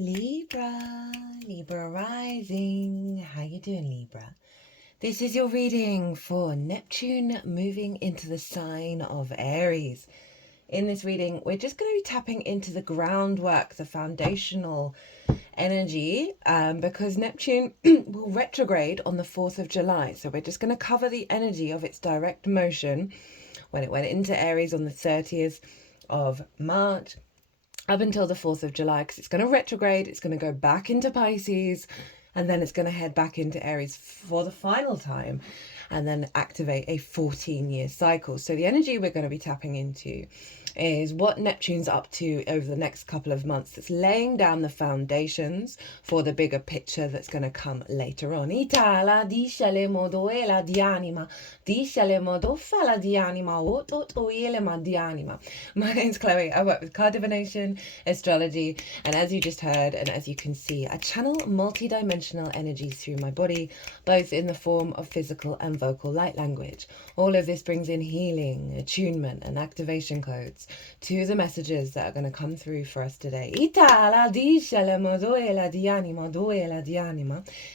Libra, Libra rising. How you doing, Libra? This is your reading for Neptune moving into the sign of Aries. In this reading, we're just going to be tapping into the groundwork, the foundational energy, because Neptune will retrograde on the 4th of July. So we're just going to cover the energy of its direct motion when it went into Aries on the 30th of March. Up until the 4th of July, because it's going to retrograde, it's going to go back into Pisces, and then it's going to head back into Aries for the final time, and then activate a 14-year cycle. So the energy we're going to be tapping into is what Neptune's up to over the next couple of months. It's laying down the foundations for the bigger picture that's going to come later on. Itala disce modo e la di anima, disce modo fa la di anima, ot oele ma di anima. My name's Chloe. I work with card divination, astrology, and as you just heard, and as you can see, I channel multi-dimensional energies through my body, both in the form of physical and vocal light language. All of this brings in healing, attunement, and activation codes to the messages that are going to come through for us today. Now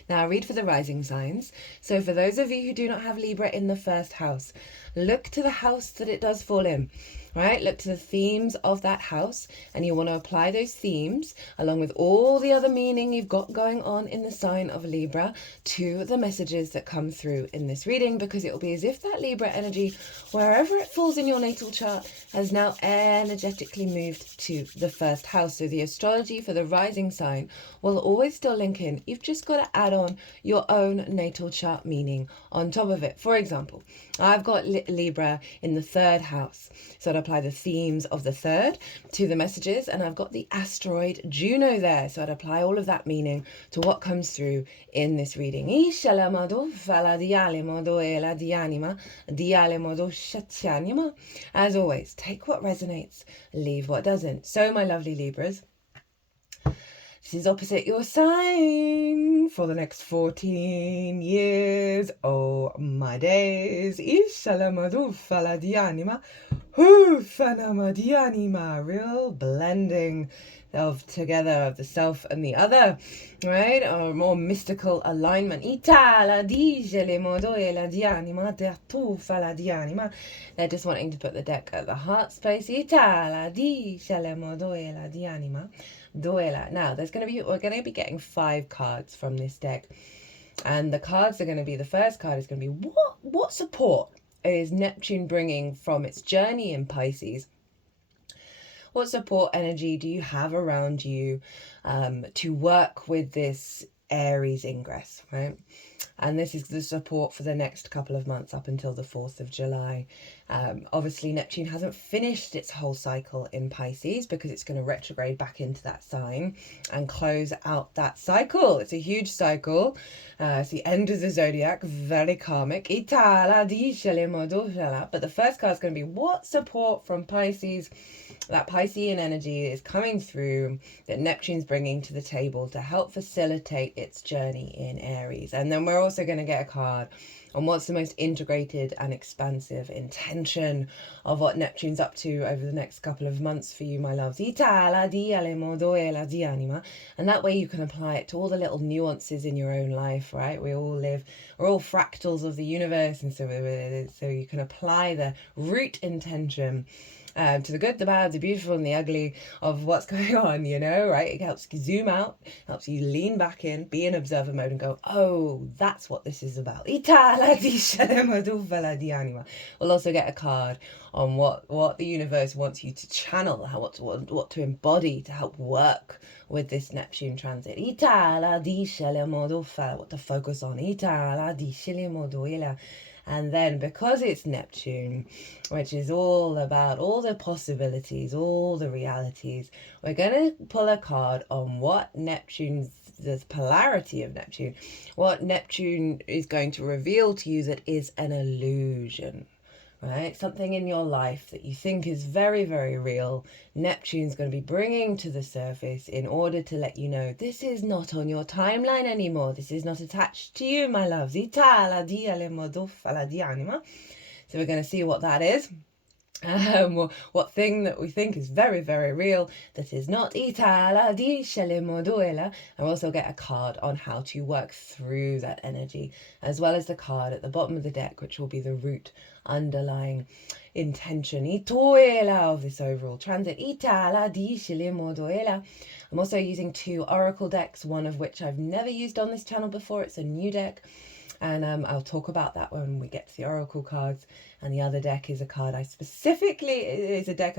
I read for the rising signs. So for those of you who do not have Libra in the first house, look to the house that it does fall in. Right, look to the themes of that house, and you want to apply those themes along with all the other meaning you've got going on in the sign of Libra to the messages that come through in this reading, because it will be as if that Libra energy, wherever it falls in your natal chart, has now energetically moved to the first house. So the astrology for the rising sign will always still link in. You've just got to add on your own natal chart meaning on top of it. For example, I've got Libra in the 3rd house, so I'd apply the themes of the 3rd to the messages, and I've got the asteroid Juno there, so I'd apply all of that meaning to what comes through in this reading. As always, take what resonates, leave what doesn't. So my lovely Libras, this is opposite your sign for the next 14 years. Oh, my days. Real blending of together of the self and the other, right? Or more mystical alignment. They're just wanting to put the deck at the heart space. Now, we're going to be getting 5 cards from this deck, and the cards are going to be, the first card is going to be what support is Neptune bringing from its journey in Pisces. What support energy do you have around you to work with this Aries ingress, right? And this is the support for the next couple of months up until the 4th of July. Obviously, Neptune hasn't finished its whole cycle in Pisces because it's going to retrograde back into that sign and close out that cycle. It's a huge cycle. It's the end of the zodiac, very karmic. But the first card is going to be what support from Pisces, that Piscean energy is coming through, that Neptune's bringing to the table to help facilitate its journey in Aries. And then we're also going to get a card on what's the most integrated and expansive intention of what Neptune's up to over the next couple of months for you, my loves. And that way you can apply it to all the little nuances in your own life, right? We're all fractals of the universe, and so you can apply the root intention to the good, the bad, the beautiful, and the ugly of what's going on, right? It helps you zoom out, helps you lean back in, be in observer mode, and go, oh, that's what this is about. We'll also get a card on what the universe wants you to channel, what to embody to help work with this Neptune transit. What to focus on. And then, because it's Neptune, which is all about all the possibilities, all the realities, we're going to pull a card on what the polarity of Neptune, what Neptune is going to reveal to you that is an illusion, right? Something in your life that you think is very, very real, Neptune's going to be bringing to the surface in order to let you know this is not on your timeline anymore. This is not attached to you, my loves. So we're going to see what that is. What thing that we think is very, very real that is not. Itala di Shelimoduela. And also get a card on how to work through that energy, as well as the card at the bottom of the deck, which will be the root underlying intention Ituela of this overall transit. Itala di Shelimoduela. I'm also using 2 oracle decks, one of which I've never used on this channel before. It's a new deck. And I'll talk about that when we get to the oracle cards. And the other deck is a deck I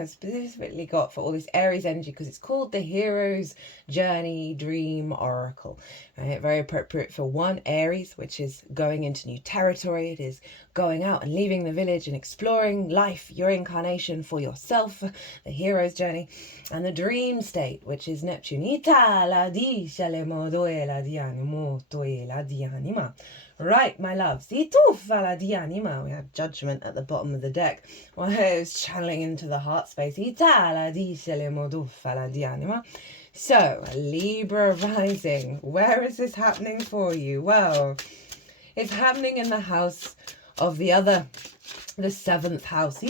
specifically got for all this Aries energy, because it's called the Hero's Journey Dream Oracle. Right? Very appropriate for one, Aries, which is going into new territory. It is going out and leaving the village and exploring life, your incarnation for yourself, the hero's journey. And the dream state, which is Neptune. Itala di Shalemodoela di animo toela di anima. Right, my loves. We have Judgment at the bottom of the deck. Well, it's channeling into the heart space. So, Libra rising. Where is this happening for you? Well, it's happening in the house of the 7th house.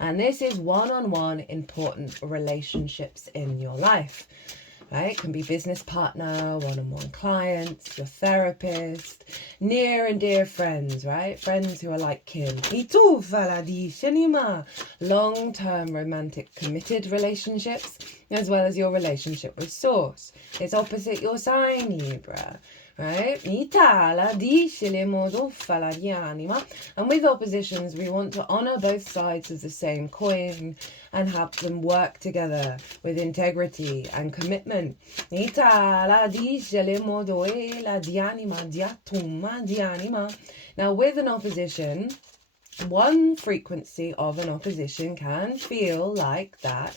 And this is one-on-one important relationships in your life. Right? It can be business partner, one-on-one clients, your therapist, near and dear friends, right? Friends who are like kin. Long-term romantic committed relationships, as well as your relationship with Source. It's opposite your sign, Libra. Right? And with oppositions, we want to honor both sides of the same coin and have them work together with integrity and commitment. Now, with an opposition, one frequency of an opposition can feel like that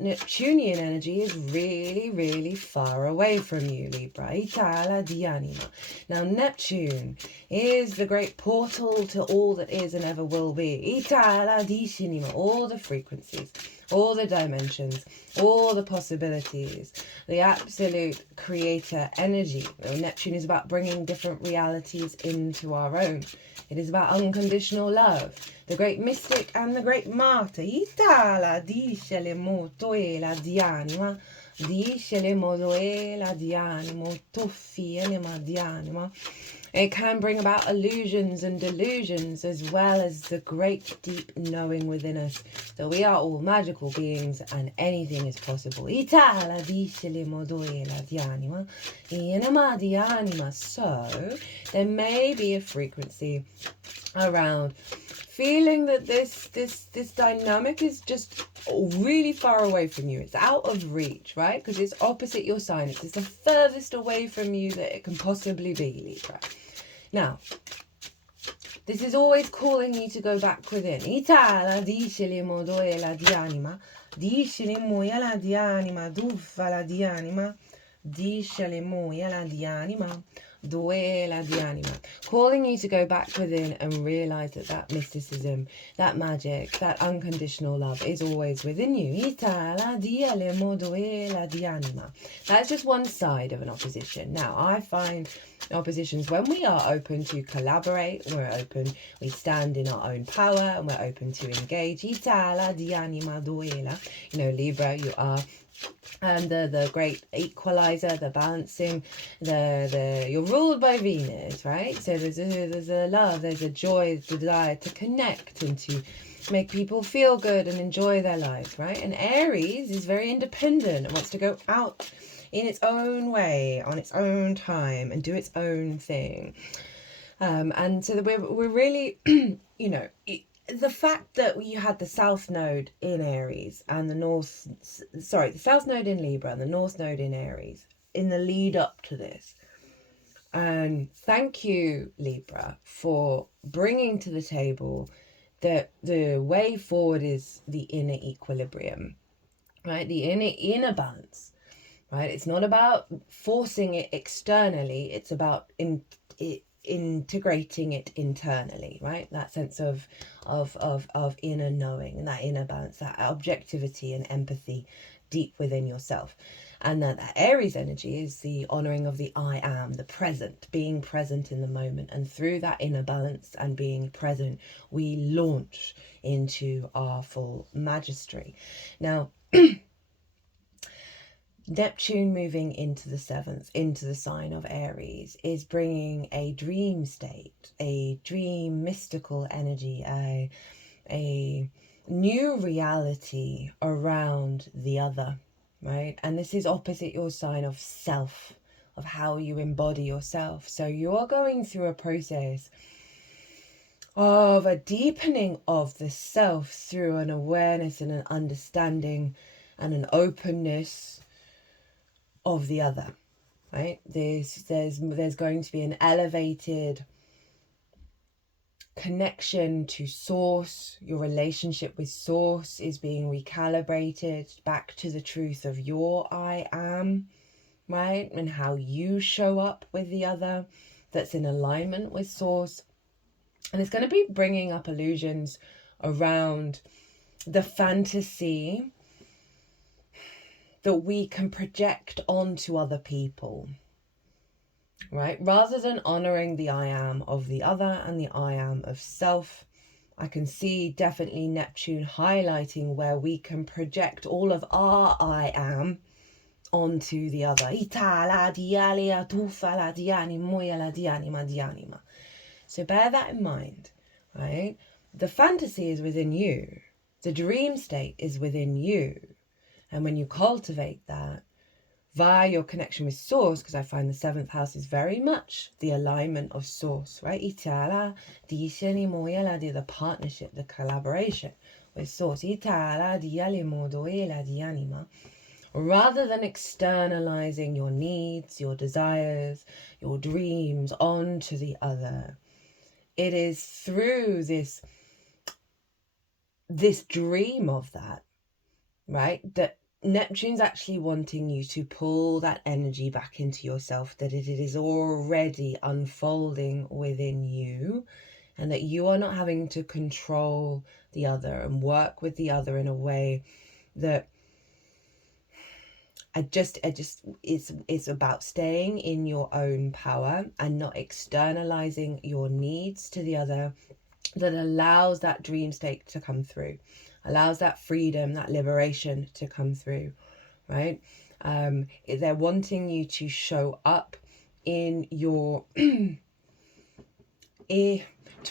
Neptunian energy is really, really far away from you, Libra. Now, Neptune is the great portal to all that is and ever will be. All the frequencies, all the dimensions, all the possibilities, the absolute creator energy. Neptune is about bringing different realities into our own. It is about unconditional love, the great mystic and the great martyr. It can bring about illusions and delusions, as well as the great deep knowing within us that we are all magical beings and anything is possible. So there may be a frequency around feeling that this dynamic is just really far away from you. It's out of reach, right? Because it's opposite your sign. It's the furthest away from you that it can possibly be, Libra. Now, this is always calling you to go back within. Calling you to go back within and realize that mysticism, that magic, that unconditional love is always within you. That's just one side of an opposition. Now, I find oppositions, when we are open to collaborate, we stand in our own power and we're open to engage. Libra, you are and the great equalizer, the balancing, you're ruled by Venus, right? So there's a love, there's a joy, the desire to connect and to make people feel good and enjoy their lives, right? And Aries is very independent and wants to go out in its own way, on its own time, and do its own thing. And so we're really, the fact that you had the South Node in Aries and the South Node in Libra and the North Node in Aries in the lead up to this. And thank you, Libra, for bringing to the table that the way forward is the inner equilibrium, right? The inner balance, right? It's not about forcing it externally. It's about integrating it internally, right? That sense of inner knowing and that inner balance, that objectivity and empathy deep within yourself. And that Aries energy is the honoring of the I am, the present, being present in the moment. And through that inner balance and being present, we launch into our full mastery. Now, Neptune moving into the 7th, into the sign of Aries, is bringing a dream state, a dream mystical energy, a new reality around the other, right? And this is opposite your sign of self, of how you embody yourself. So you're going through a process of a deepening of the self through an awareness and an understanding and an openness of the other, right? There's going to be an elevated connection to source. Your relationship with source is being recalibrated back to the truth of your I am, right? And how you show up with the other, that's in alignment with source. And it's going to be bringing up illusions around the fantasy that we can project onto other people, right? Rather than honoring the I am of the other and the I am of self, I can see definitely Neptune highlighting where we can project all of our I am onto the other. So bear that in mind, right? The fantasy is within you. The dream state is within you. And when you cultivate that via your connection with source, because I find the 7th house is very much the alignment of source, right? The partnership, the collaboration with source. Rather than externalizing your needs, your desires, your dreams onto the other, it is through this dream of that, right, that Neptune's actually wanting you to pull that energy back into yourself, that it is already unfolding within you, and that you are not having to control the other and work with the other in a way that it's about staying in your own power and not externalizing your needs to the other, that allows that dream state to come through, allows that freedom, that liberation to come through, right? They're wanting you to show up in your to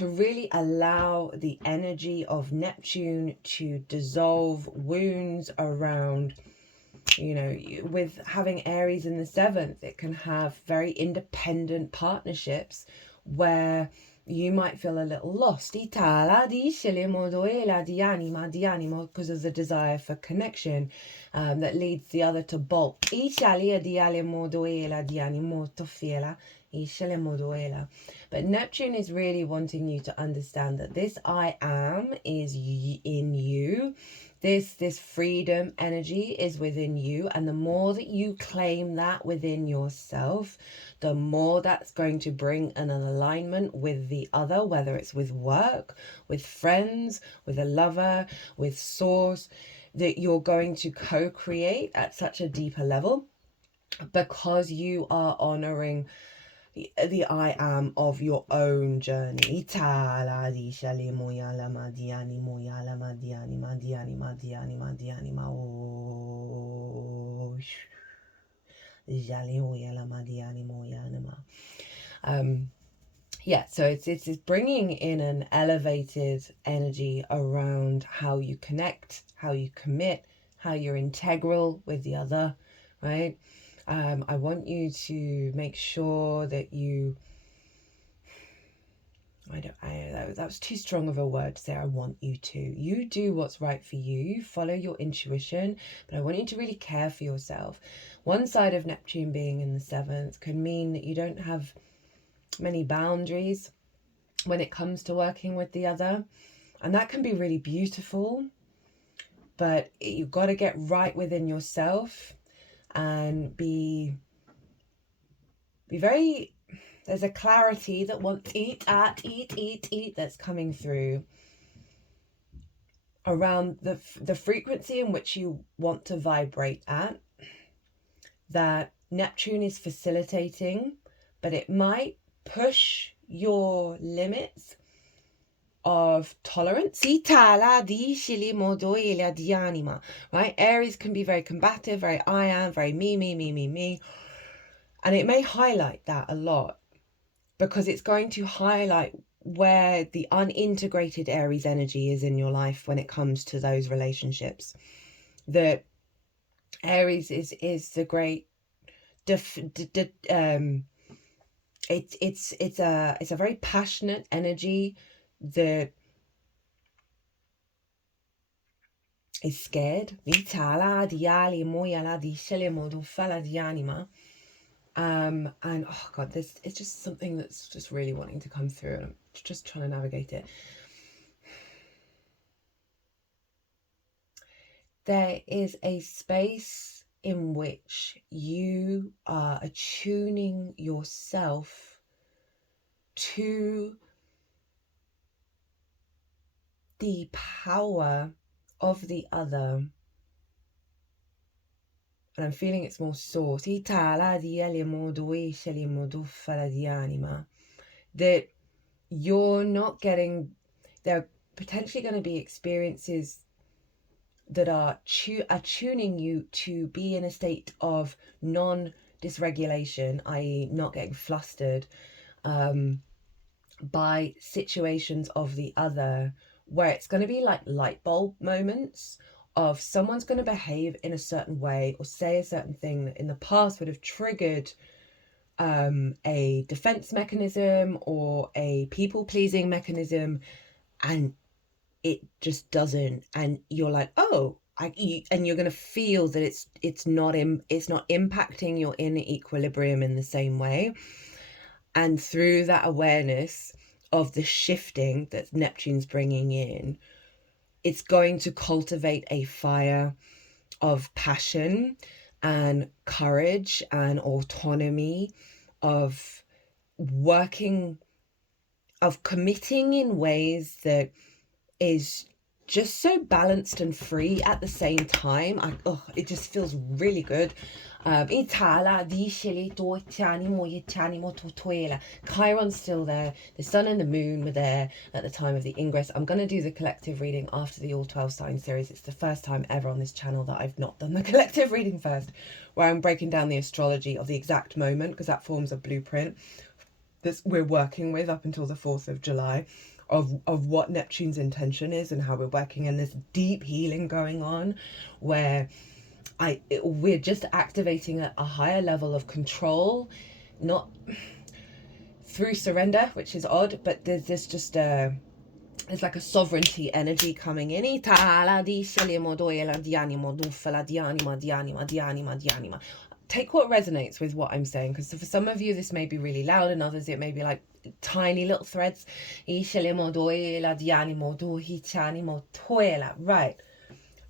really allow the energy of Neptune to dissolve wounds around, with having Aries in the 7th, it can have very independent partnerships where you might feel a little lost because of the desire for connection that leads the other to bolt. But Neptune is really wanting you to understand that this I am is in you. This freedom energy is within you, and the more that you claim that within yourself, the more that's going to bring an alignment with the other, whether it's with work, with friends, with a lover, with source, that you're going to co-create at such a deeper level because you are honoring the I am of your own journey. So it's bringing in an elevated energy around how you connect, how you commit, how you're integral with the other, right? I want you to make sure that you, that was too strong of a word to say I want you to. You do what's right for you. You follow your intuition, but I want you to really care for yourself. One side of Neptune being in the 7th can mean that you don't have many boundaries when it comes to working with the other. And that can be really beautiful, but you've got to get right within yourself and be very there's a clarity that wants eat that's coming through around the frequency in which you want to vibrate at, that Neptune is facilitating, but it might push your limits of tolerance. Right? Aries can be very combative, very I am, very me. And it may highlight that a lot, because it's going to highlight where the unintegrated Aries energy is in your life when it comes to those relationships. That Aries is the great it's a very passionate energy that is scared. And oh god, this it's just something that's just really wanting to come through, and I'm just trying to navigate it. There is a space in which you are attuning yourself to the power of the other. And I'm feeling it's more source. That you're not getting, there are potentially going to be experiences that are attuning you to be in a state of non-dysregulation, i.e. not getting flustered by situations of the other, where it's going to be like light bulb moments of someone's going to behave in a certain way or say a certain thing that in the past would have triggered a defense mechanism or a people-pleasing mechanism, and it just doesn't, and you're like, oh, and you're going to feel that it's not impacting your inner equilibrium in the same way. And through that awareness of the shifting that Neptune's bringing in, it's going to cultivate a fire of passion and courage and autonomy, of working, of committing in ways that is just so balanced and free at the same time. It just feels really good. Chiron's still there. The sun and the moon were there at the time of the ingress. I'm going to do the collective reading after the All 12 Sign series. It's the first time ever on this channel that I've not done the collective reading first, where I'm breaking down the astrology of the exact moment, because that forms a blueprint that we're working with up until the 4th of July. Of what Neptune's intention is and how we're working in this deep healing going on, where we're just activating a higher level of control, not through surrender, which is odd, but there's this just there's like a sovereignty energy coming in. Take what resonates with what I'm saying, because for some of you this may be really loud, and others it may be like tiny little threads. Right.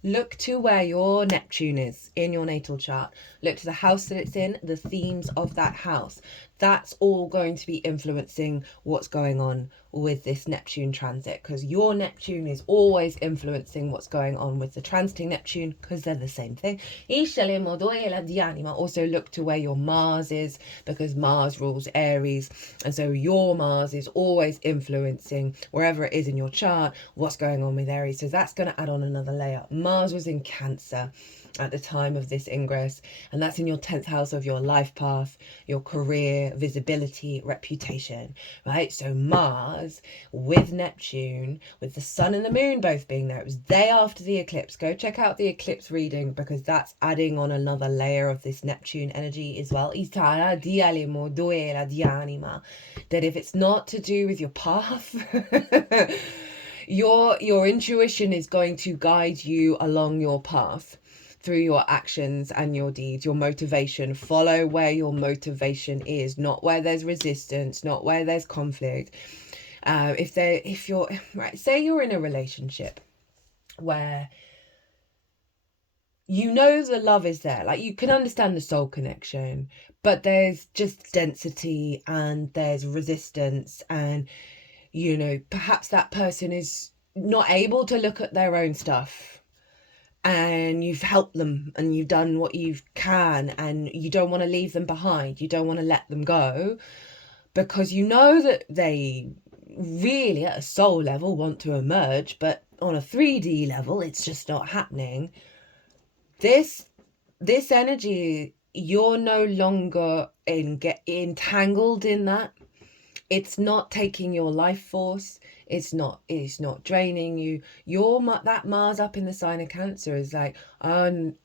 Look to where your Neptune is in your natal chart. Look to the house that it's in, the themes of that house. That's all going to be influencing what's going on with this Neptune transit, because your Neptune is always influencing what's going on with the transiting Neptune, because they're the same thing. Also look to where your Mars is, because Mars rules Aries, and so your Mars is always influencing wherever it is in your chart what's going on with Aries. So that's going to add on another layer. Mars was in Cancer at the time of this ingress, and that's in your 10th house of your life path, your career, visibility, reputation, right? So Mars with Neptune, with the sun and the moon both being there. It was day after the eclipse. Go check out the eclipse reading, because that's adding on another layer of this Neptune energy as well. That if it's not to do with your path, your intuition is going to guide you along your path through your actions and your deeds, your motivation. Follow where your motivation is, not where there's resistance, not where there's conflict. If you're right, say you're in a relationship where you know the love is there. Like, you can understand the soul connection, but there's just density and there's resistance, and you know, perhaps that person is not able to look at their own stuff, and you've helped them and you've done what you can, and you don't want to leave them behind. You don't want to let them go, because you know that they really at a soul level want to emerge, but on a 3D level it's just not happening. This energy, you're no longer get entangled in that. It's not taking your life force. It's not draining you. That Mars up in the sign of Cancer is like, I'm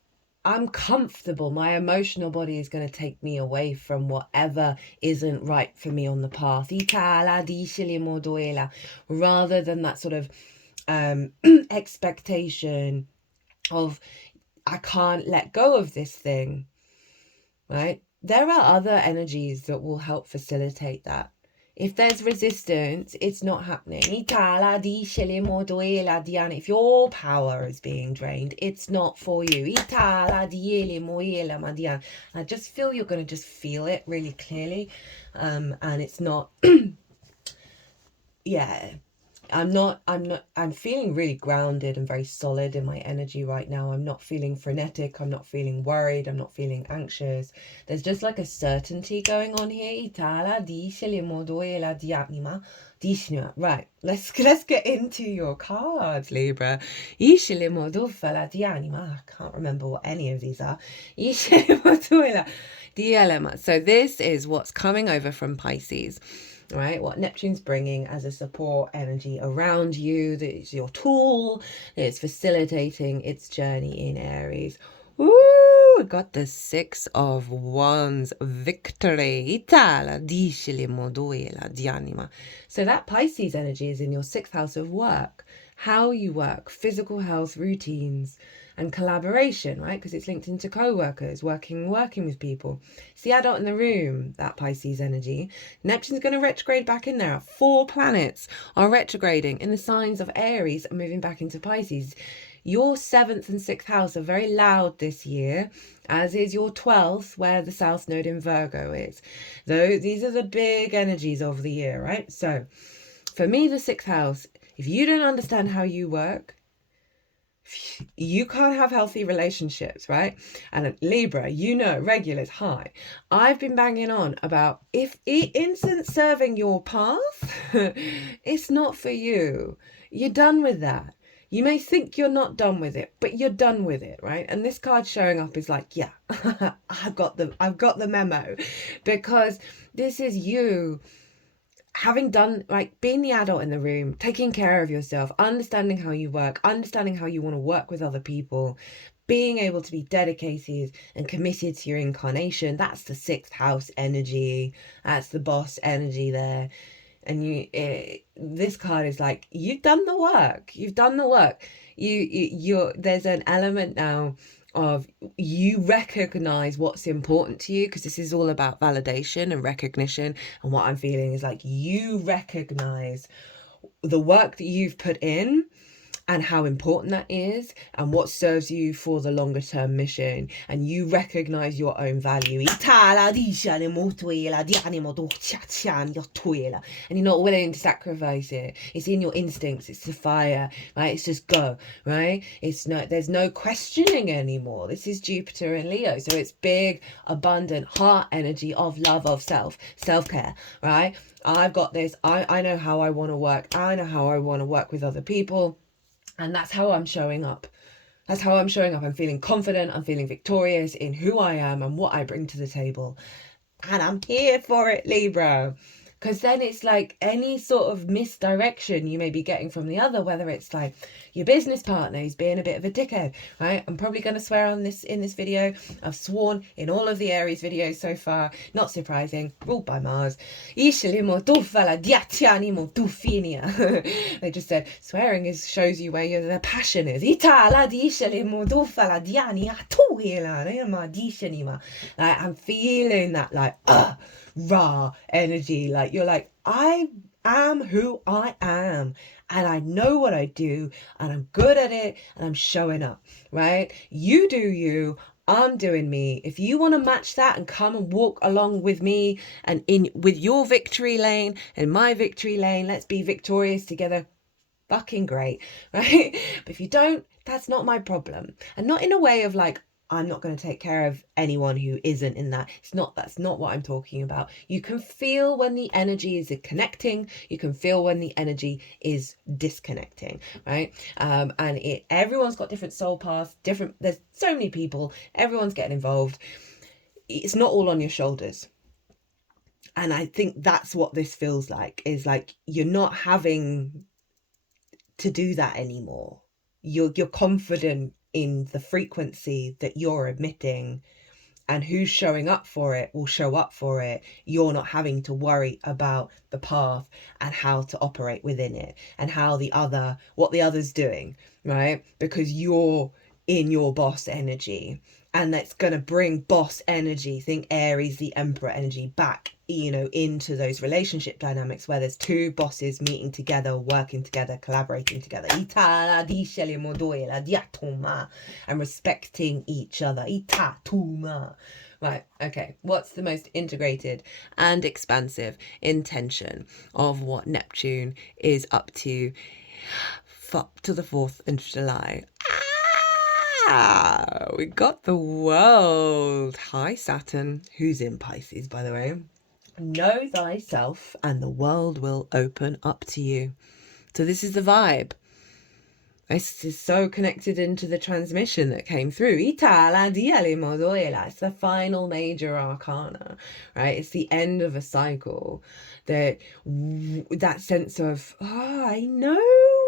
comfortable. My emotional body is going to take me away from whatever isn't right for me on the path. Rather than that sort of expectation of, I can't let go of this thing, right? There are other energies that will help facilitate that. If there's resistance, it's not happening. If your power is being drained, it's not for you. I just feel you're going to just feel it really clearly. And it's not, yeah. I'm feeling really grounded and very solid in my energy right now. I'm not feeling frenetic. I'm not feeling worried. I'm not feeling anxious. There's just like a certainty going on here. Right, let's get into your cards, Libra. I can't remember what any of these are. So this is what's coming over from Pisces. Right, what Neptune's bringing as a support energy around you, that is your tool, it's facilitating its journey in Aries. Ooh, got the 6 of Wands, victory. So that Pisces energy is in your 6th house of work, how you work, physical health, routines, and collaboration, right? Because it's linked into co-workers, working with people. It's the adult in the room, that Pisces energy. Neptune's going to retrograde back in there. 4 planets are retrograding in the signs of Aries and moving back into Pisces. Your 7th and 6th house are very loud this year, as is your 12th, where the South Node in Virgo is. Though these are the big energies of the year, right? So for me, the 6th house, if you don't understand how you work, you can't have healthy relationships, right? And Libra, you know, regulars, hi. I've been banging on about, if instant serving your path, it's not for you. You're done with that. You may think you're not done with it, but you're done with it, right? And this card showing up is like, yeah, I've got the memo, because this is you having done, like, being the adult in the room, taking care of yourself, understanding how you work, understanding how you want to work with other people, being able to be dedicated and committed to your incarnation. That's the 6th house energy. That's the boss energy there. And this card is like, you've done the work. You've done the work. There's an element now of, you recognize what's important to you, because this is all about validation and recognition. And what I'm feeling is like, you recognize the work that you've put in and how important that is, and what serves you for the longer term mission, and you recognize your own value, and you're not willing to sacrifice it. It's in your instincts. It's the fire, right? It's just go, right? There's no questioning anymore. This is Jupiter and Leo, so it's big, abundant heart energy of love, of self-care, right? I've got this. I know how I want to work. I know how I want to work with other people. And that's how I'm showing up. I'm feeling confident. I'm feeling victorious in who I am and what I bring to the table. And I'm here for it, Libra. Because then it's like, any sort of misdirection you may be getting from the other, whether it's like your business partner who's being a bit of a dickhead, right? I'm probably going to swear on this in this video. I've sworn in all of the Aries videos so far. Not surprising. Ruled by Mars. They just said swearing shows you where the passion is. Like, I'm feeling that, like, raw energy. Like, you're like, I am who I am, and I know what I do, and I'm good at it, and I'm showing up, right? You do you, I'm doing me. If you want to match that and come and walk along with me and in with your victory lane and my victory lane, let's be victorious together. Fucking great, right? But if you don't, that's not my problem. And not in a way of like, I'm not going to take care of anyone who isn't in that. That's not what I'm talking about. You can feel when the energy is connecting. You can feel when the energy is disconnecting, right? Everyone's got different soul paths, there's so many people, everyone's getting involved. It's not all on your shoulders. And I think that's what this feels like, is like you're not having to do that anymore. You're confident in the frequency that you're emitting, and who's showing up for it will show up for it. You're not having to worry about the path and how to operate within it and what the other's doing, right? Because you're in your boss energy, and that's going to bring boss energy, think Aries, the emperor energy, back, into those relationship dynamics where there's two bosses meeting together, working together, collaborating together, and respecting each other. Right, okay. What's the most integrated and expansive intention of what Neptune is up to the 4th of July? We got the world. Hi, Saturn, who's in Pisces, by the way. Know thyself and the world will open up to you. So this is the vibe. This is so connected into the transmission that came through. It's the final major arcana, right? It's the end of a cycle. That sense of, I know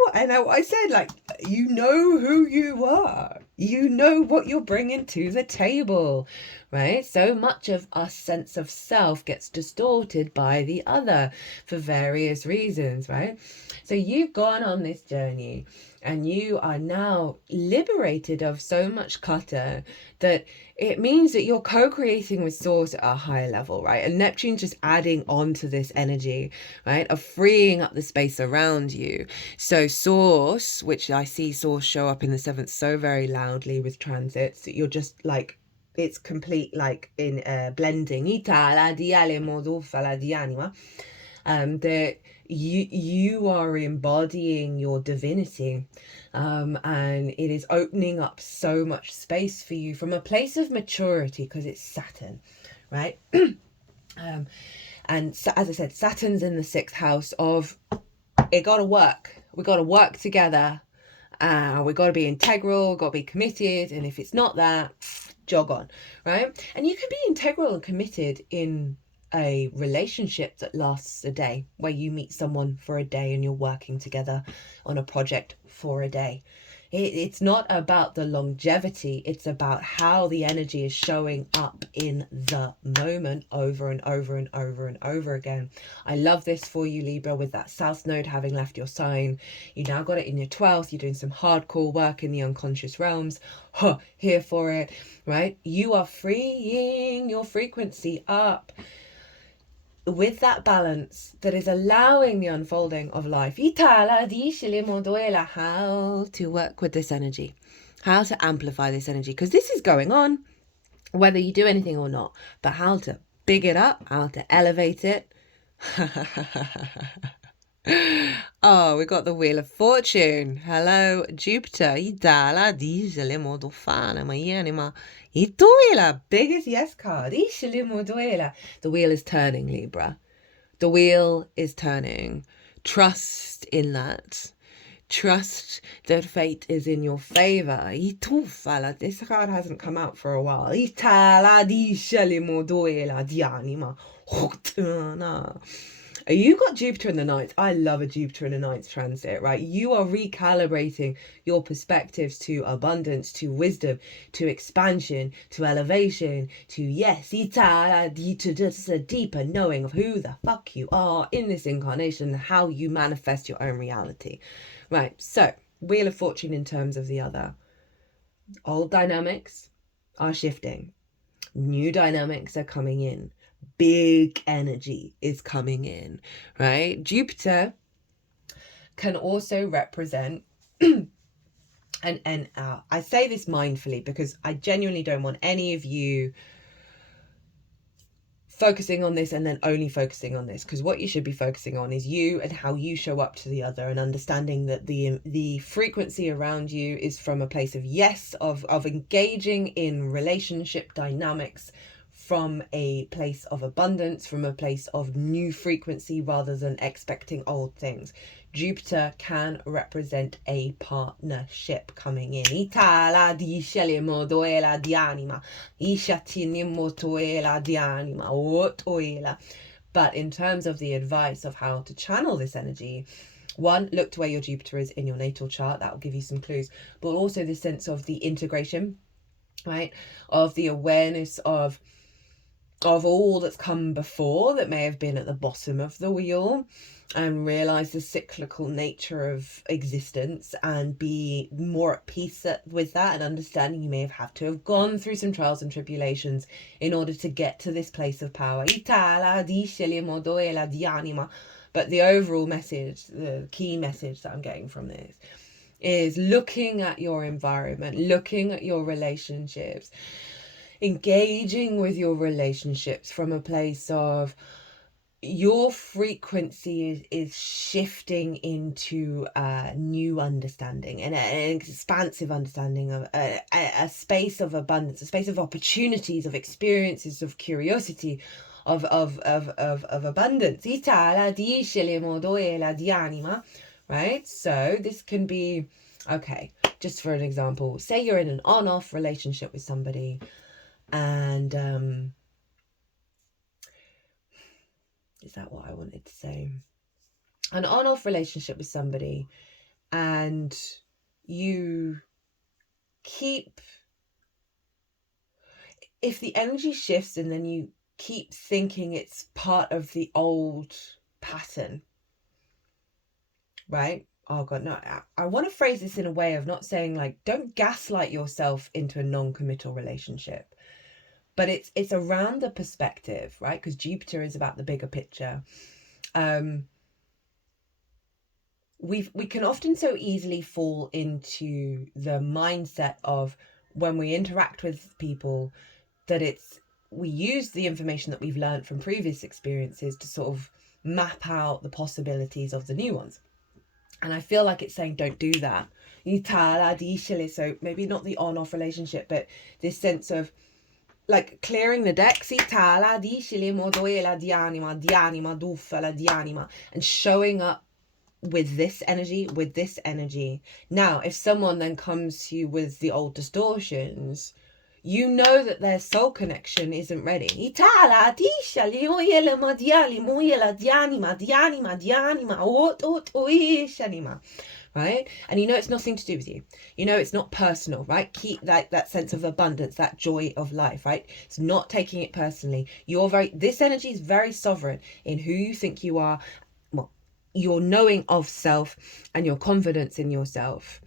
what I said, like, you know who you are. You know what you're bringing to the table, right? So much of our sense of self gets distorted by the other for various reasons, right? So you've gone on this journey and you are now liberated of so much clutter that it means that you're co-creating with Source at a higher level, right? And Neptune's just adding on to this energy, right, of freeing up the space around you. So Source, which I see Source show up in the 7th so very loudly with transits, that you're just like, it's complete, like in blending. That you are embodying your divinity, and it is opening up so much space for you from a place of maturity, because it's Saturn, right? And so, as I said, Saturn's in the 6th house of, it gotta work. We gotta work together. We gotta be integral, gotta be committed, and if it's not that, jog on, right? And you can be integral and committed in a relationship that lasts a day, where you meet someone for a day and you're working together on a project for a day. It's not about the longevity, it's about how the energy is showing up in the moment over and over and over and over again. I love this for you, Libra, with that South Node having left your sign. You now got it in your 12th, you're doing some hardcore work in the unconscious realms. Here for it, right? You are freeing your frequency up with that balance that is allowing the unfolding of life. How to work with this energy, how to amplify this energy, because this is going on whether you do anything or not, but how to big it up, how to elevate it. Oh, we got the Wheel of Fortune. Hello, Jupiter. Biggest yes card. The wheel is turning, Libra. The wheel is turning. Trust in that. Trust that fate is in your favor. This card hasn't come out for a while. You got Jupiter in the 9th. I love a Jupiter in the 9th transit, right? You are recalibrating your perspectives to abundance, to wisdom, to expansion, to elevation, to yes, to just a deeper knowing of who the fuck you are in this incarnation and how you manifest your own reality. Right, so Wheel of Fortune in terms of the other. Old dynamics are shifting. New dynamics are coming in. big energy is coming in, right? Jupiter can also represent and I say this mindfully because I genuinely don't want any of you focusing on this and then only focusing on this, because what you should be focusing on is you and how you show up to the other, and understanding that the frequency around you is from a place of yes, of engaging in relationship dynamics from a place of abundance, from a place of new frequency rather than expecting old things. Jupiter can represent a partnership coming in. Itala di modoela di anima. Ishatini motoela di anima. Otoela. But in terms of the advice of how to channel this energy, one, look to where your Jupiter is in your natal chart. That will give you some clues. But also the sense of the integration, right? Of the awareness of all that's come before that may have been at the bottom of the wheel, and realize the cyclical nature of existence and be more at peace with that, and understanding you may have had to have gone through some trials and tribulations in order to get to this place of power. But the overall message, the key message that I'm getting from this is looking at your environment, looking at your relationships, engaging with your relationships from a place of your frequency is shifting into a new understanding and an expansive understanding of a space of abundance, a space of opportunities, of experiences, of curiosity, of abundance. Right? So this can be, okay, just for an example, say you're in an on-off relationship with somebody, and is that what I wanted to say? An on-off relationship with somebody, and you keep, if the energy shifts and then you keep thinking it's part of the old pattern, right? Oh God, no, I want to phrase this in a way of not saying like, don't gaslight yourself into a non-committal relationship. But it's around the perspective, right? Because Jupiter is about the bigger picture. We can often so easily fall into the mindset of, when we interact with people, that we use the information that we've learned from previous experiences to sort of map out the possibilities of the new ones. And I feel like it's saying, don't do that. So maybe not the on-off relationship, but this sense of like clearing the decks, and showing up with this energy. Now, if someone then comes to you with the old distortions, you know that their soul connection isn't ready. Right? And you know it's nothing to do with you. You know it's not personal, right? Keep that sense of abundance, that joy of life, right? It's not taking it personally. This energy is very sovereign in who you think you are, well, your knowing of self and your confidence in yourself,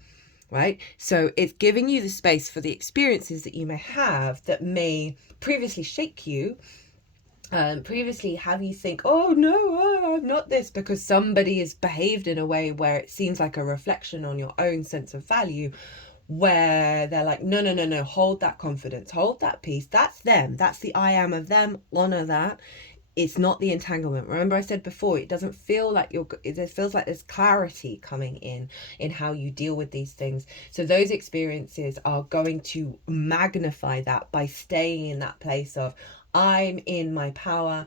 right? So it's giving you the space for the experiences that you may have that may previously shake you, previously have you think, oh no, I'm not this, because somebody has behaved in a way where it seems like a reflection on your own sense of value, where they're like, no, hold that confidence, hold that peace. That's them. That's the I am of them. Honor that. It's not the entanglement. Remember I said before, it doesn't feel like it feels like there's clarity coming in how you deal with these things. So those experiences are going to magnify that by staying in that place of, I'm in my power,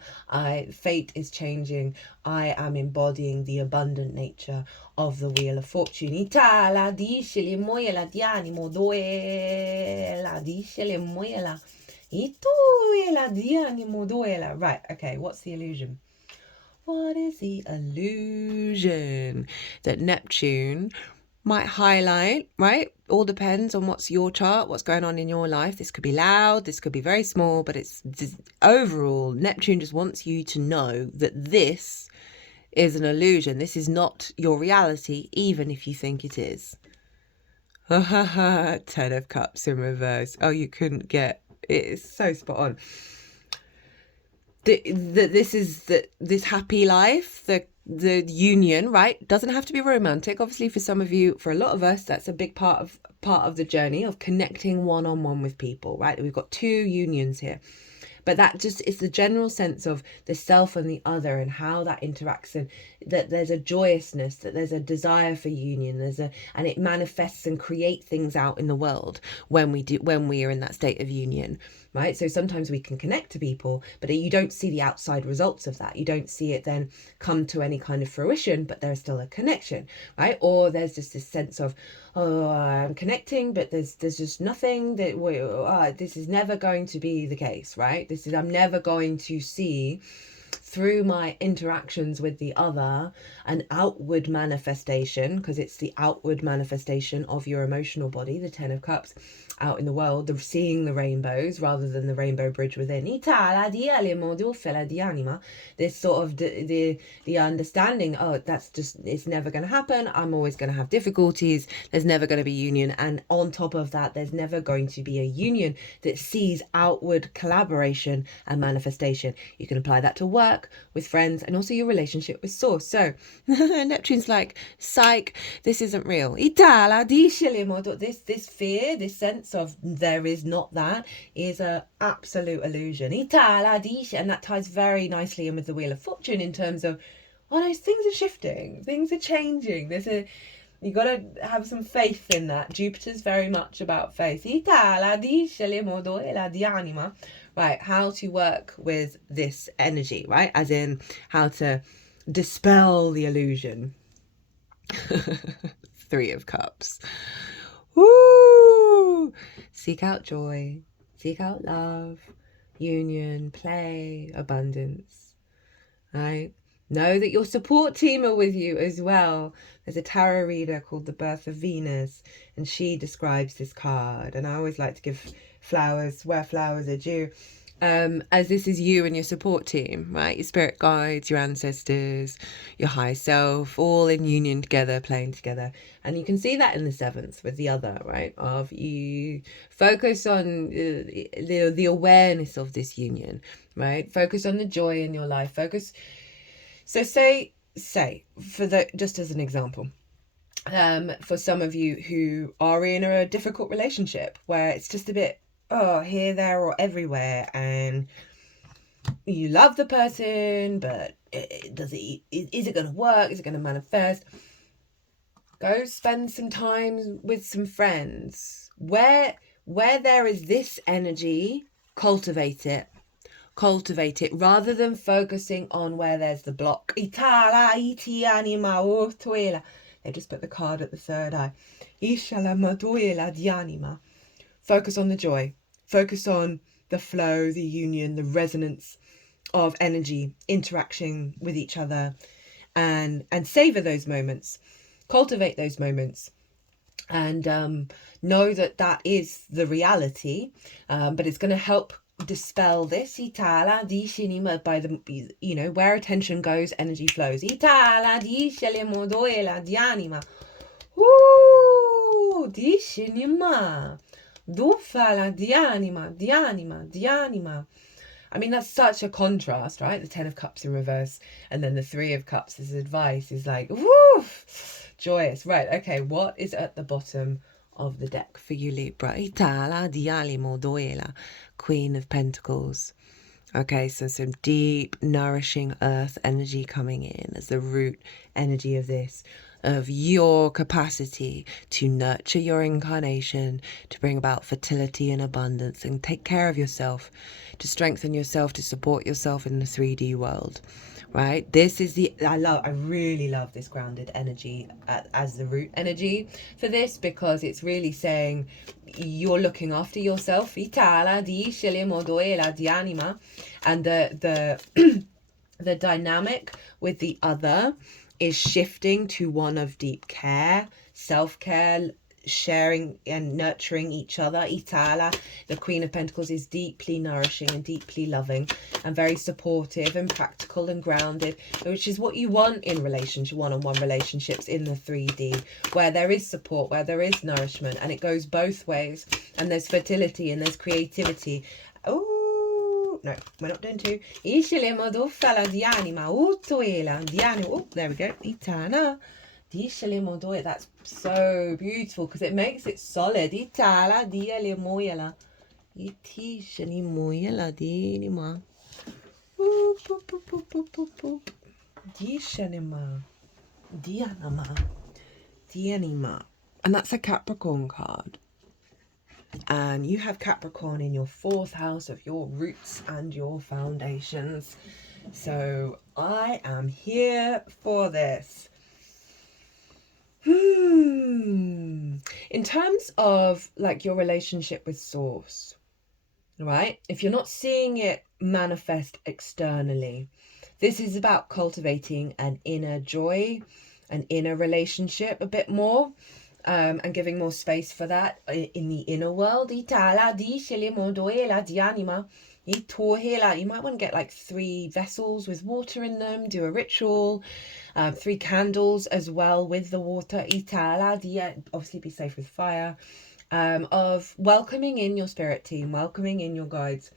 fate is changing, I am embodying the abundant nature of the Wheel of Fortune. Right, okay, what's the illusion? What is the illusion that Neptune might highlight, right? All depends on what's your chart, what's going on in your life. This could be loud, this could be very small, but it's overall, Neptune just wants you to know that this is an illusion. This is not your reality, even if you think it is. 10 of Cups in reverse. Oh, you couldn't get it. It's so spot on. this happy life, the union, right? Doesn't have to be romantic. Obviously, for some of you, for a lot of us, that's a big part of the journey of connecting one-on-one with people, right? We've got two unions here. But that just is the general sense of the self and the other and how that interacts, and that there's a joyousness, that there's a desire for union, and it manifests and create things out in the world when we are in that state of union, right? So sometimes we can connect to people, but you don't see the outside results of that. You don't see it then come to any kind of fruition, but there's still a connection, right? Or there's just this sense of, oh, I'm connecting, but there's just nothing that this is never going to be the case, right? I'm never going to see through my interactions with the other an outward manifestation, because it's the outward manifestation of your emotional body, the 10 of Cups, out in the world, seeing the rainbows rather than the rainbow bridge within. This sort of the understanding, oh, that's just, it's never going to happen. I'm always going to have difficulties. There's never going to be union. And on top of that, there's never going to be a union that sees outward collaboration and manifestation. You can apply that to work, with friends, and also your relationship with Source. So Neptune's like, psych, this isn't real. This fear, this sense of there is not that, is a absolute illusion. And that ties very nicely in with the Wheel of Fortune in terms of, oh no, things are shifting, things are changing. You got to have some faith in that. Jupiter's very much about faith. Right, how to work with this energy, right? As in how to dispel the illusion. 3 of Cups. Woo! Seek out joy, seek out love, union, play, abundance, right? Know that your support team are with you as well. There's a tarot reader called the Birth of Venus, and she describes this card. And I always like to give flowers where flowers are due. As this is you and your support team, right? Your spirit guides, your ancestors, your high self, all in union together, playing together. And you can see that in the 7th with the other, right? Of you focus on the awareness of this union, right? Focus on the joy in your life. Focus. So say just as an example, for some of you who are in a difficult relationship where it's just a bit, here, there, or everywhere, and you love the person, but is it going to work? Is it going to manifest? Go spend some time with some friends. Where there is this energy, cultivate it rather than focusing on where there's the block. They just put the card at the third eye. Focus on the joy. Focus on the flow, the union, the resonance of energy, interaction with each other, and savor those moments. Cultivate those moments. And know that is the reality. But it's going to help dispel this. By the, where attention goes, energy flows. I mean, that's such a contrast, right? The 10 of Cups in reverse, and then the 3 of Cups as advice is like, woo, joyous. Right, okay, what is at the bottom of the deck for you, Libra? Queen of Pentacles. Okay, so some deep, nourishing earth energy coming in as the root energy of this, of your capacity to nurture your incarnation, to bring about fertility and abundance, and take care of yourself, to strengthen yourself, to support yourself in the 3D world, right? This is I really love this grounded energy as the root energy for this, because it's really saying you're looking after yourself. And the dynamic with the other is shifting to one of deep care, self-care, sharing and nurturing each other. The Queen of Pentacles, is deeply nourishing and deeply loving and very supportive and practical and grounded, which is what you want in one-on-one relationships in the 3D, where there is support, where there is nourishment, and it goes both ways, and there's fertility and there's creativity. Oh, no, we're not doing 2. Ishele modofala di anima, utoela, di anima. Oh, there we go. Itana. Ishele modoe. That's so beautiful because it makes it solid. Itala, diele moyela. Itishani moyela, dinima. Boop, boop, boop, boop, boop, boop, boop. Dishanima. Dianama. Dianima. And that's a Capricorn card. And you have Capricorn in your 4th house of your roots and your foundations. So I am here for this. In terms of like your relationship with Source, right? If you're not seeing it manifest externally, this is about cultivating an inner joy, an inner relationship a bit more. And giving more space for that in the inner world. You might want to get like 3 vessels with water in them, do a ritual, 3 candles as well with the water. Obviously be safe with fire. Of welcoming in your spirit team, welcoming in your guides.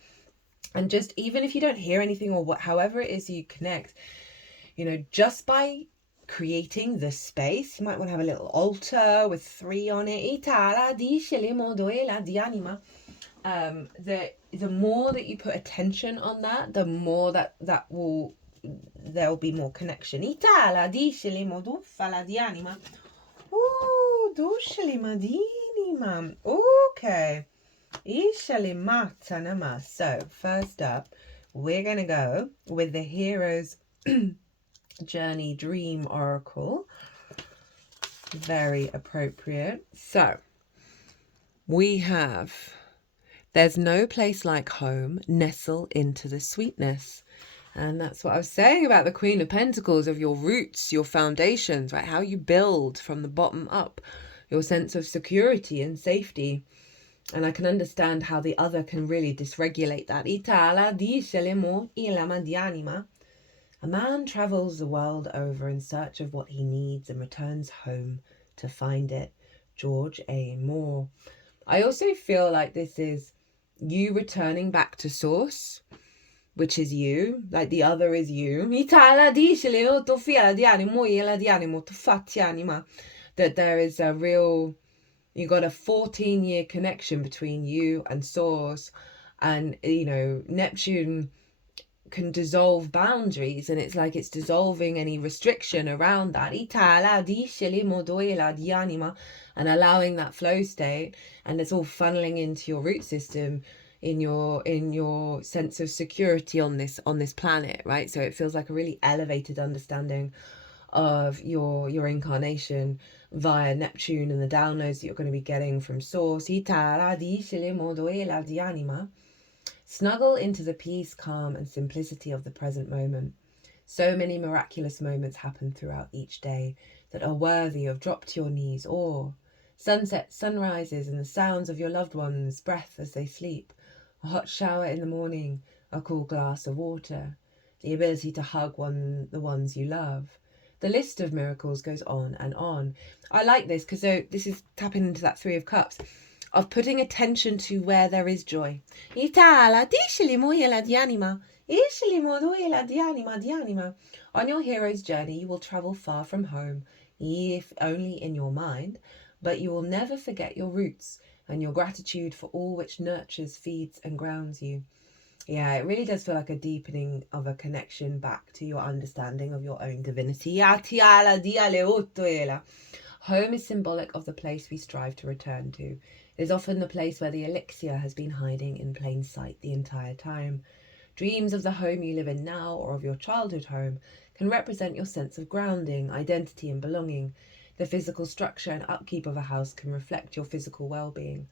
And just even if you don't hear anything or however it is you connect, you know, just by creating the space, you might want to have a little altar with 3 on it. The more that you put attention on that, the more there'll be more connection. Okay. So first up, we're gonna go with the Hero's Journey Dream Oracle. Very appropriate. So we have, there's no place like home, nestle into the sweetness. And that's what I was saying about the Queen of Pentacles, of your roots, your foundations, right? How you build from the bottom up, your sense of security and safety. And I can understand how the other can really dysregulate that. A man travels the world over in search of what he needs and returns home to find it. George A. Moore. I also feel like this is you returning back to source, which is you, like the other is you. That there is a real, you got a 14-year connection between you and source. And, you know, Neptune can dissolve boundaries, and it's like it's dissolving any restriction around that and allowing that flow state, and it's all funneling into your root system, in your sense of security on this planet, right? So it feels like a really elevated understanding of your incarnation via Neptune and the downloads that you're going to be getting from source. Snuggle into the peace, calm, and simplicity of the present moment. So many miraculous moments happen throughout each day that are worthy of drop to your knees awe. Sunsets, sunrises, and the sounds of your loved ones' breath as they sleep. A hot shower in the morning, a cool glass of water. The ability to hug the ones you love. The list of miracles goes on and on. I like this because this is tapping into that 3 of Cups. Of putting attention to where there is joy. On your hero's journey, you will travel far from home, if only in your mind, but you will never forget your roots and your gratitude for all which nurtures, feeds, and grounds you. Yeah, it really does feel like a deepening of a connection back to your understanding of your own divinity. Home is symbolic of the place we strive to return to. It is often the place where the elixir has been hiding in plain sight the entire time. Dreams of the home you live in now, or of your childhood home, can represent your sense of grounding, identity, and belonging. The physical structure and upkeep of a house can reflect your physical well-being.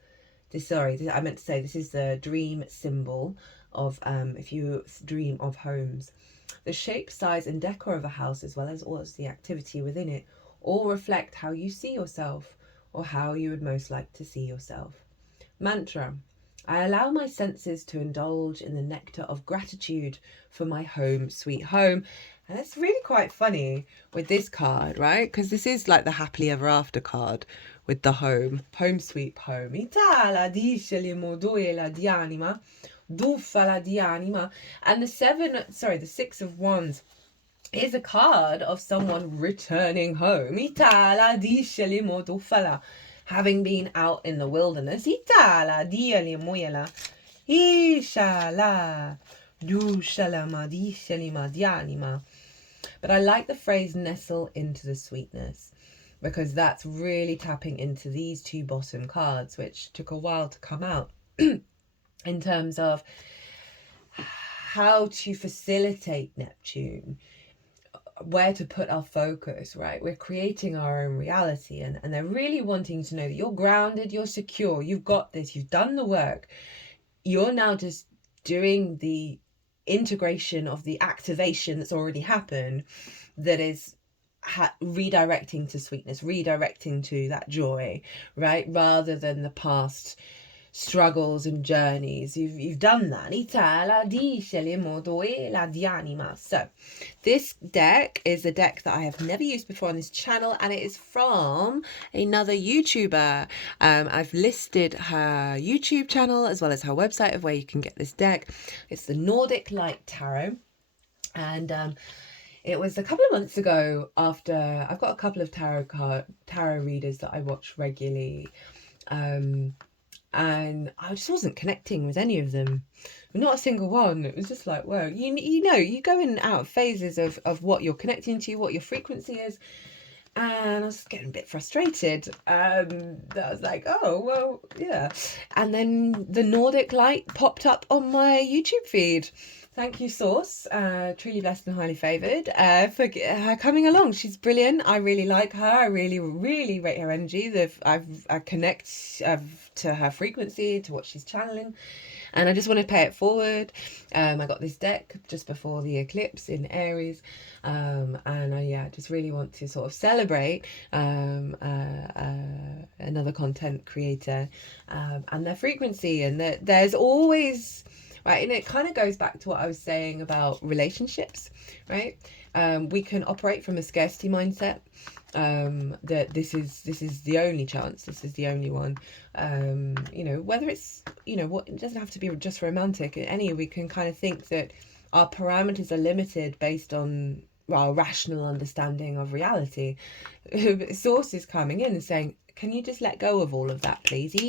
This is the dream symbol of if you dream of homes. The shape, size, and decor of a house, as well as the activity within it, all reflect how you see yourself, or how you would most like to see yourself. Mantra. I allow my senses to indulge in the nectar of gratitude for my home, sweet home. And it's really quite funny with this card, right? Because this is like the happily ever after card with the home sweet home. Dufala di anima. And the 6 of Wands is a card of someone returning home. Itala di shelimo dufala. Having been out in the wilderness. Itala di alimoyela. Ishala. Du shalama di shelima di anima. But I like the phrase nestle into the sweetness, because that's really tapping into these two bottom cards, which took a while to come out in terms of how to facilitate Neptune, where to put our focus, right? We're creating our own reality, and they're really wanting to know that you're grounded, you're secure, you've got this, you've done the work. You're now just doing the integration of the activation that's already happened, that is redirecting to sweetness, redirecting to that joy, right? Rather than the past struggles and journeys. You've done that. So this deck is a deck that I have never used before on this channel, and it is from another YouTuber. I've listed her YouTube channel as well as her website of where you can get this deck. It's the Nordic Light Tarot, and it was a couple of months ago, after I've got a couple of tarot readers that I watch regularly, and I just wasn't connecting with any of them, not a single one. It was just like, whoa, you know, you go in and out of phases of what you're connecting to, what your frequency is, and I was getting a bit frustrated. I was like, oh, well, yeah. And then the Nordic Light popped up on my YouTube feed. Thank you, Source. Truly blessed and highly favoured for her coming along. She's brilliant. I really like her. I really, really rate her energy. I connect to her frequency, to what she's channeling. And I just want to pay it forward. I got this deck just before the eclipse in Aries. And I just really want to sort of celebrate another content creator and their frequency. And that there's always... right, and it kind of goes back to what I was saying about relationships, right? We can operate from a scarcity mindset, that this is the only chance, this is the only one. You know, whether it's, you know, what, it doesn't have to be just romantic. We can kind of think that our parameters are limited based on our rational understanding of reality. Source is coming in and saying, can you just let go of all of that, please? This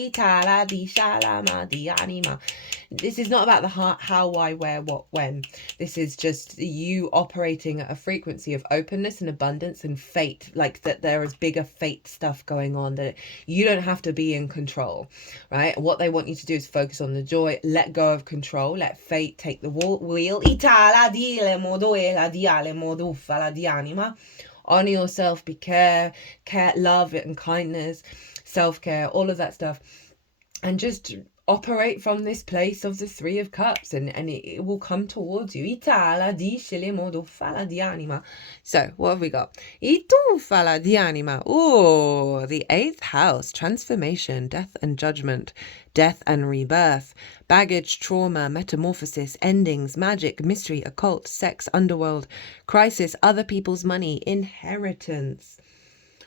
is not about the how, why, where, what, when. This is just you operating at a frequency of openness and abundance and fate, like that there is bigger fate stuff going on, that you don't have to be in control, right? What they want you to do is focus on the joy, let go of control, let fate take the wheel. Honor yourself, be care, love and kindness, self-care, all of that stuff, and just operate from this place of the Three of Cups, and it will come towards you. So what have we got? Oh, the 8th house, transformation, death and judgment, death and rebirth, baggage, trauma, metamorphosis, endings, magic, mystery, occult, sex, underworld, crisis, other people's money, inheritance.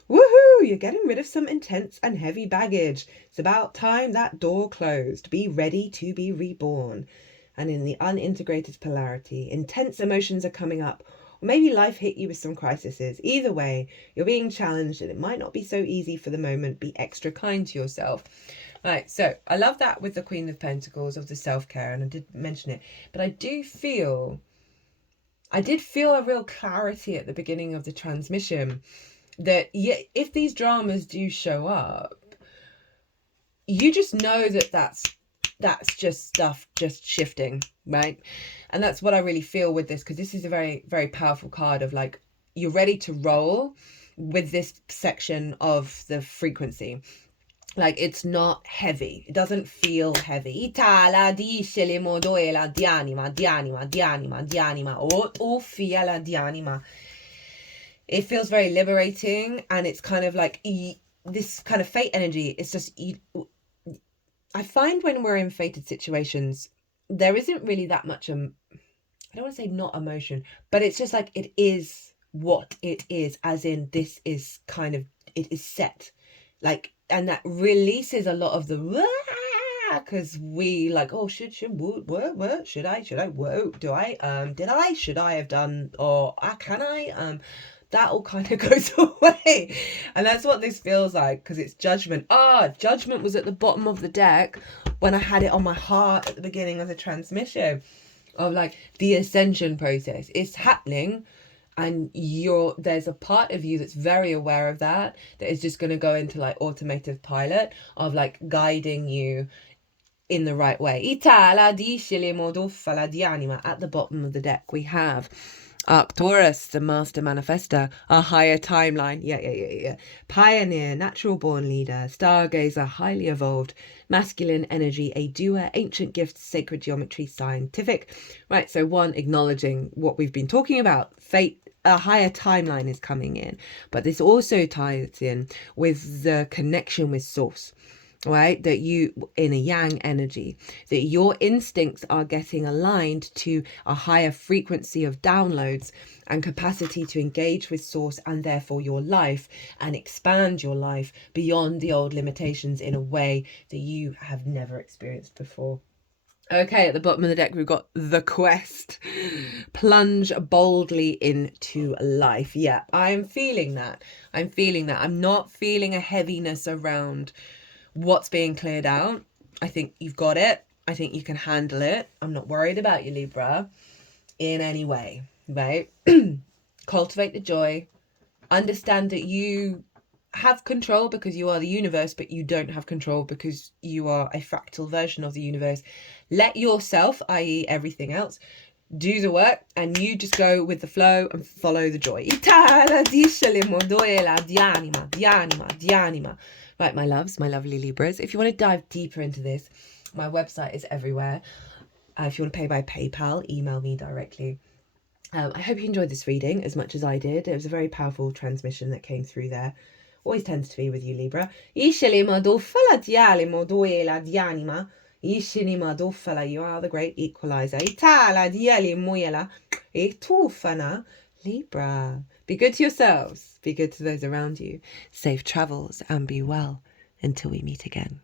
Woohoo! You're getting rid of some intense and heavy baggage. It's about time that door closed. Be ready to be reborn. And in the unintegrated polarity, intense emotions are coming up. Or maybe life hit you with some crises. Either way, you're being challenged and it might not be so easy for the moment. Be extra kind to yourself. Right, so I love that with the Queen of Pentacles, of the self-care, and I did mention it. But I did feel a real clarity at the beginning of the transmission, that if these dramas do show up, you just know that that's just stuff just shifting, right? And that's what I really feel with this, because this is a very, very powerful card of like, you're ready to roll with this section of the frequency. Like, it's not heavy. It doesn't feel heavy. It feels very liberating, and it's kind of like this kind of fate energy. It's just, I find when we're in fated situations, there isn't really that much, I don't want to say not emotion, but it's just like, it is what it is, as in this is kind of, it is set. Like, and that releases a lot of the because we like, oh, should what should I whoa do I did I should I have done, or can I that all kind of goes away. And that's what this feels like, because it's judgment. Judgment was at the bottom of the deck when I had it on my heart at the beginning of the transmission of like the ascension process. It's happening, and there's a part of you that's very aware of that is just going to go into like automated pilot of like guiding you in the right way. At the bottom of the deck we have Arcturus, the master manifester, a higher timeline, yeah. Pioneer, natural born leader, stargazer, highly evolved, masculine energy, a doer, ancient gifts, sacred geometry, scientific. Right, so one, acknowledging what we've been talking about, fate, a higher timeline is coming in, but this also ties in with the connection with source. Right, that you in a yang energy, that your instincts are getting aligned to a higher frequency of downloads and capacity to engage with source, and therefore your life, and expand your life beyond the old limitations in a way that you have never experienced before. Okay, at the bottom of the deck, we've got the quest. Plunge boldly into life. Yeah, I'm feeling that. I'm not feeling a heaviness around what's being cleared out. I think you've got it. I think you can handle it. I'm not worried about you, Libra, in any way, right? Cultivate the joy. Understand that you have control because you are the universe, but you don't have control because you are a fractal version of the universe. Let yourself, i.e. everything else, do the work, and you just go with the flow and follow the joy. Right, my loves, my lovely Libras, if you want to dive deeper into this, my website is everywhere. If you want to pay by PayPal, email me directly. I hope you enjoyed this reading as much as I did. It was a very powerful transmission that came through there. Always tends to be with you, Libra. You are the great equalizer. Libra. Be good to yourselves. Be good to those around you. Safe travels and be well until we meet again.